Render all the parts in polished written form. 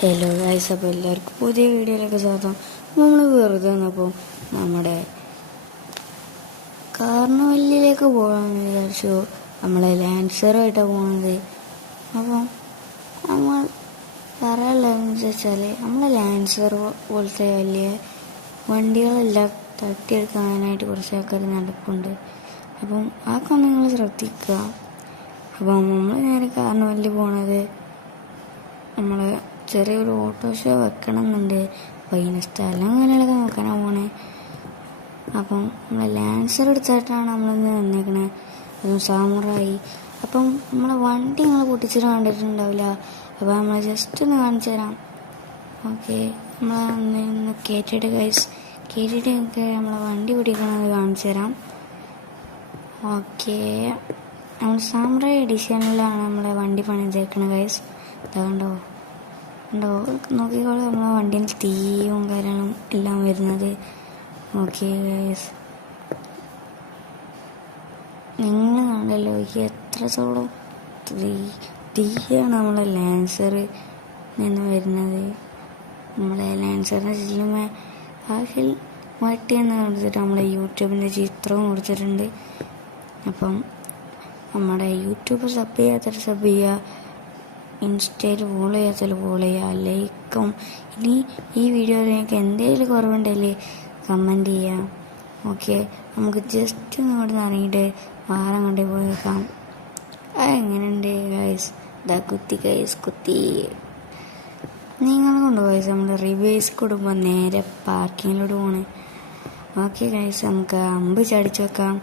Hello guys, അപ്പോൾ എല്ലാവർക്കും പുതിയ വീഡിയോയിലേക്ക് സ്വാഗതം. നമ്മൾ വെറുതെ വന്നപ്പോൾ നമ്മുടെ കാർണിവലിലേക്ക് പോകാമെന്ന് വിചാരിച്ചു. നമ്മളെ ലാൻസറുമായിട്ടാണ് പോകുന്നത്. അപ്പം നമ്മൾ പറയാനുള്ളതെന്ന് വെച്ചാൽ നമ്മളെ ലാൻസർ പോലത്തെ വലിയ വണ്ടികളെല്ലാം തട്ടിയെടുക്കാനായിട്ട് കുറച്ച് ആൾക്കാർ നടക്കുന്നുണ്ട്. അപ്പം ആ നിങ്ങൾ ശ്രദ്ധിക്കുക. അപ്പം നമ്മൾ നേരെ കാർണിവലിൽ പോണത് നമ്മൾ ചെറിയൊരു ഓട്ടോഷോ വെക്കണം എന്നുണ്ട്. അപ്പോൾ അതിന് സ്ഥലം കാര്യങ്ങളൊക്കെ നോക്കാനാണ് പോണേ. അപ്പം നമ്മളെ ലാൻസർ എടുത്തിട്ടാണ് നമ്മളിന്ന് വന്നേക്കണേ, അതും സാമുറായി. അപ്പം നമ്മളെ വണ്ടി നിങ്ങൾ പൊട്ടിച്ചിട്ട് കണ്ടിട്ടുണ്ടാവില്ല. അപ്പോൾ നമ്മൾ ജസ്റ്റ് ഒന്ന് കാണിച്ചു തരാം. ഓക്കെ, നമ്മളൊന്ന് കേട്ടിട്ട് കേട്ടിട്ട് നമ്മളെ വണ്ടി പിടിക്കണമെന്ന് കാണിച്ചു തരാം. ഓക്കെ, നമ്മൾ സാമുറായി എഡിഷനിലാണ് നമ്മളെ വണ്ടി പണിതേക്കണത് ഗൈസ്. അതുകൊണ്ടോ നോക്കിക്കോളൂ, നമ്മളെ വണ്ടിയിൽ തീയും കാര്യങ്ങളും എല്ലാം വരുന്നത്. ഓക്കെ ഗൈസ്, നിങ്ങൾ കണ്ടല്ലോ എത്രത്തോളം തീയാണ് നമ്മളെ ലാൻസർ നിന്ന് വരുന്നത്. നമ്മളെ ലാൻസറിൻ്റെ ചില്ലുമേ ആഷിൽ വട്ടിയെന്ന് കൊടുത്തിട്ട് നമ്മളെ യൂട്യൂബിൻ്റെ ചിത്രവും കൊടുത്തിട്ടുണ്ട്. അപ്പം നമ്മുടെ യൂട്യൂബ് സബ് ചെയ്യാത്തൊരു സബ് ചെയ്യുക, ഇൻസ്റ്റയിൽ ഫോളോ ചെയ്യാത്തതിൽ ഫോളോ ചെയ്യുക, ലൈക്കും. ഇനി ഈ വീഡിയോയിൽ എനിക്ക് എന്തെങ്കിലും കുറവുണ്ടെങ്കിൽ കമൻറ്റ് ചെയ്യാം. ഓക്കെ, നമുക്ക് ജസ്റ്റ് ഒന്ന് ഇവിടെ നിന്ന് ഇറങ്ങിയിട്ട് വാരം കൊണ്ടേ പോയേക്കാം. അതെങ്ങനെയുണ്ട് ഗൈസ്? ഇതാ കുത്തി നിങ്ങൾ കൊണ്ട് ഗൈസ് നമ്മൾ റിവേഴ്സ് കൊടുക്കുമ്പോൾ നേരെ പാർക്കിങ്ങിലോട്ട് പോകണേ. ഓക്കെ ഗൈസ്, നമുക്ക് അമ്പ് ചാടിച്ച് വെക്കാം.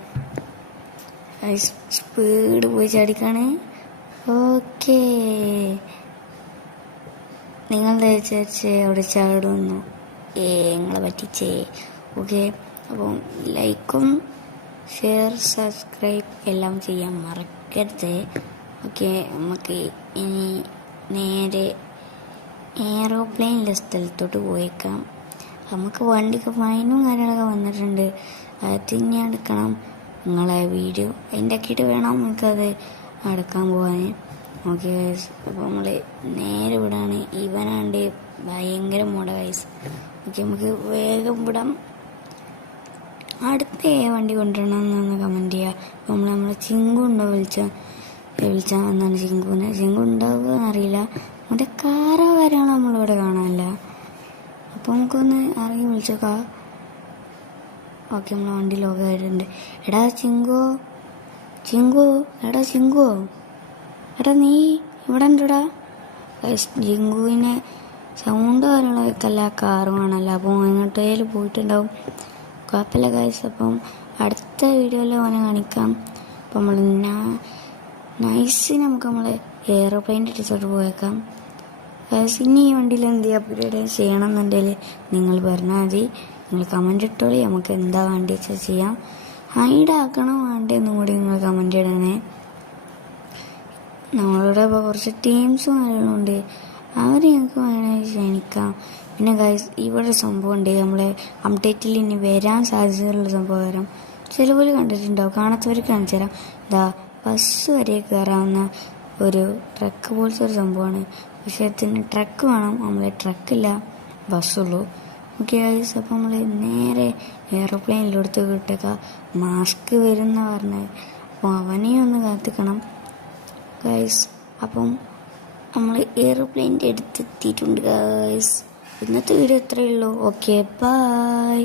ഗൈസ് സ്പീഡ് പോയി ചാടിക്കാണ്. ഓക്കേ, നിങ്ങൾ വിചാരിച്ച് അവിടെ ചാടുന്നു, നിങ്ങളെ പറ്റിച്ചേ. ഓക്കെ, അപ്പം ലൈക്കും ഷെയർ സബ്സ്ക്രൈബ് എല്ലാം ചെയ്യാൻ മറക്കരുത്. ഓക്കെ, നമുക്ക് ഇനി നേരെ എയറോപ്ലെയിനിലെ സ്ഥലത്തോട്ട് പോയേക്കാം. നമുക്ക് വണ്ടിക്ക് ഫൈനും കാര്യങ്ങളൊക്കെ വന്നിട്ടുണ്ട്, അത് തിന്നെ എടുക്കണം. നിങ്ങളെ വീഡിയോ അതിൻ്റെ ആക്കിയിട്ട് വേണം നമുക്കത് അടക്കാൻ പോകാൻ. ഓക്കെ ഗൈസ്, അപ്പോൾ നമ്മൾ നേരെ വിടാണ്. ഇവനാണ്ട് ഭയങ്കര മൂട ഗൈസ്. ഓക്കെ, നമുക്ക് വേഗം വിടാം. അടുത്ത വണ്ടി കൊണ്ടുവരണം എന്നൊന്ന് കമൻറ്റ് ചെയ്യുക. അപ്പോൾ നമ്മളെ ചിങ്കുണ്ടോ വിളിച്ചാൽ വന്നാണ്. ചിങ്കു ഉണ്ടാവുക എന്നറിയില്ല. നമ്മുടെ കാറോ കാര്യങ്ങളോ നമ്മളിവിടെ കാണാനില്ല. അപ്പോൾ നമുക്കൊന്ന് ഇറങ്ങി വിളിച്ചേക്കാം. ഓക്കെ, നമ്മളെ വണ്ടി ലോകം ആയിട്ടുണ്ട്. എടാ ചിങ്കു എടാ നീ ഇവിടെ ഉണ്ടടാ. ചിങ്കുവിന് സൗണ്ട് കാര്യങ്ങളൊക്കെല്ല കാറ് കാണല്ല. അപ്പോൾ എങ്ങോട്ടേലും പോയിട്ടുണ്ടാവും. കുഴപ്പമില്ല ഗൈസ്, അപ്പം അടുത്ത വീഡിയോയിൽ അവനെ കാണിക്കാം. അപ്പം നമ്മൾ നമുക്ക് നമ്മൾ എയറോപ്ലെയിൻ്റെ ടീച്ചോട്ട് പോയേക്കാം. ഗൈസ്, ഇനി ഈ വണ്ടിയിൽ എന്ത് അപ്ഗ്രേഡ് ചെയ്യണം എന്നുണ്ടെങ്കിൽ നിങ്ങൾ പറഞ്ഞാൽ മതി. നിങ്ങൾ കമൻറ്റ് ഇട്ടോളി, നമുക്ക് എന്താ വേണ്ടി വെച്ചാൽ ചെയ്യാം. ഹൈഡാക്കണം വേണ്ടെന്നും കൂടി നിങ്ങൾ കമൻറ്റ് ഇടണേ. നമ്മളിവിടെ ഇപ്പോൾ കുറച്ച് ടീംസും കാര്യങ്ങളുണ്ട്, അവർ ഞങ്ങൾക്ക് വേണമെങ്കിൽ ക്ഷണിക്കാം. പിന്നെ ഗൈസ്, ഇവിടെ ഒരു സംഭവം ഉണ്ട്. നമ്മളെ അപ്ഡേറ്റിൽ ഇനി വരാൻ സാധ്യതയുള്ള സംഭവം ചിലപ്പോൾ കണ്ടിട്ടുണ്ടാവും. കാണാത്തവർക്ക് കാണിച്ചു തരാം. ഇതാ ബസ് വരെ കയറാവുന്ന ഒരു ട്രക്ക് പോലത്തെ ഒരു സംഭവമാണ്. പക്ഷേ അതിന് ട്രക്ക് വേണം, നമ്മളെ ട്രക്കില്ല, ബസ്സുള്ളൂ. ഓക്കെ ഗൈസ്, അപ്പോൾ നമ്മൾ നേരെ എയറോപ്ലെയിനിലെടുത്ത് കിട്ടേക്കാം. മാസ്ക് വരുന്ന പറഞ്ഞത്, അപ്പോൾ അവനെയും ഒന്ന് കാത്തിക്കണം ഗൈസ്. അപ്പം നമ്മൾ എയറോപ്ലെയിൻ്റെ അടുത്തെത്തിയിട്ടുണ്ട് ഗൈസ്. ഇന്നത്തെ വീഡിയോ ഇത്രയേ ഉള്ളൂ. Okay, by.